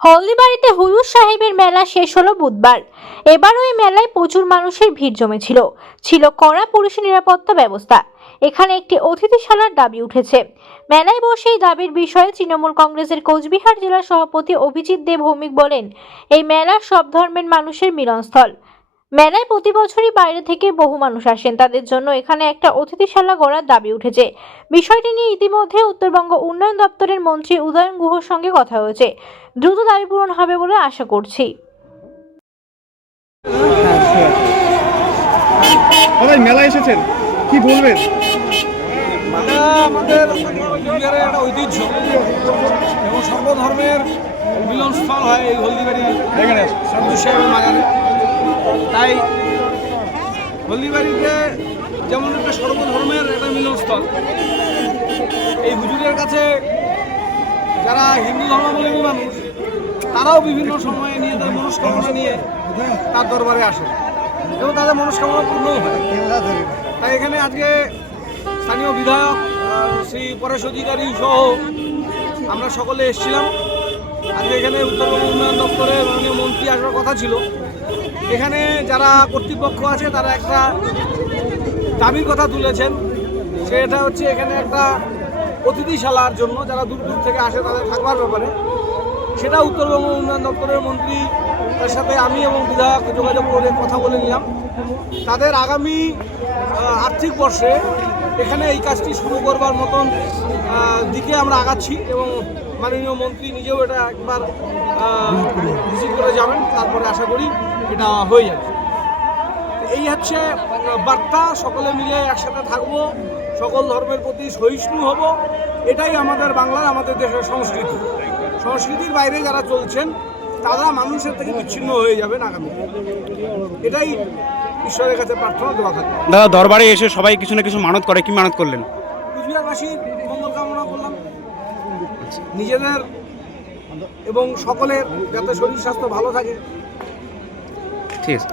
হলদিবাড়িতে হুজুর সাহেবের মেলা শেষ হলো বুধবার। এবার ওই মেলায় প্রচুর মানুষের ভিড় জমেছিল। ছিল কড়া পুলিশ নিরাপত্তা ব্যবস্থা। এখানে একটি অতিথিশালার দাবি উঠেছে। মেলায় বসে এই দাবির বিষয়ে তৃণমূল কংগ্রেসের কোচবিহার জেলা সভাপতি অভিজিৎ দেব ভৌমিক বলেন, এই মেলা সব ধর্মের মানুষের মিলনস্থল। মেলায় প্রতি বছরই বাইরে থেকে বহু মানুষ আসেন। তাদের জন্য এখানে একটা অতিথিশালা গড়ার দাবি উঠেছে। বিষয়টি নিয়ে ইতিমধ্যে উত্তরবঙ্গ উন্নয়ন দপ্তরের মন্ত্রী উদয়ন গুহর সঙ্গে কথা হয়েছে। দ্রুত দাবি পূরণ হবে বলে আশা করছি। মেলায় এসেছেন। কি বলবেন? আমাদের একটা ঐতিহ্য। এবং সর্বধর্মের মিলনস্থল হয় এই হলদিবাড়ি এখানে সাধু সাহেবের মাজারে তাই হলদিবাড়িতে যেমন একটা সর্বধর্মের একটা মিলনস্থল, এই হুজুরের কাছে যারা হিন্দু ধর্মাবলম্বী মানুষ, তারাও বিভিন্ন সময়ে নিয়ে তাদের মনস্কামনা নিয়ে তার দরবারে আসে। এবং তাদের মনস্কামনা পূর্ণও হয়। তাই এখানে আজকে স্থানীয় বিধায়ক শ্রী পরেশ অধিকারী সহ আমরা সকলে এসেছিলাম। আজকে এখানে উত্তরবঙ্গ উন্নয়ন দপ্তরে মাননীয় মন্ত্রী আসবার কথা ছিল। এখানে যারা কর্তৃপক্ষ আছে, তারা একটা দাবির কথা তুলেছেন। সেটা হচ্ছে এখানে একটা অতিথিশালার জন্য যারা দূর দূর থেকে আসে তাদের থাকবার ব্যাপারে। সেটা উত্তরবঙ্গ উন্নয়ন দপ্তরের মন্ত্রী, তার সাথে আমি এবং বিধায়ক যোগাযোগ করে কথা বলে নিলাম। তাদের আগামী আর্থিক বর্ষে এখানে এই কাজটি শুরু করবার মতন দিকে আমরা আগাচ্ছি এবং মাননীয় মন্ত্রী নিজেও এটা একবার ভিজিট করে যাবেন তারপরে আশা করি এটা হয়ে যাবে। এই হচ্ছে বার্তা সকলে মিলে একসাথে থাকব সকল ধর্মের প্রতি সহিষ্ণু হব এটাই আমাদের বাংলার আমাদের দেশের সংস্কৃতি। সংস্কৃতির বাইরে যারা চলছেন তারা মানুষের থেকে বিচ্ছিন্ন হয়ে যাবেন আগামী এটাই ঈশ্বরের কাছে প্রার্থনা দেওয়া থাকবে। দাদা দরবারে এসে সবাই কিছু না কিছু মানত করে কি মানত করলেন? কুচবিহারবাসীর মঙ্গল কামনা নিজেদের এবং সকলের যাতে শরীর স্বাস্থ্য ভালো থাকে। ঠিক আছে।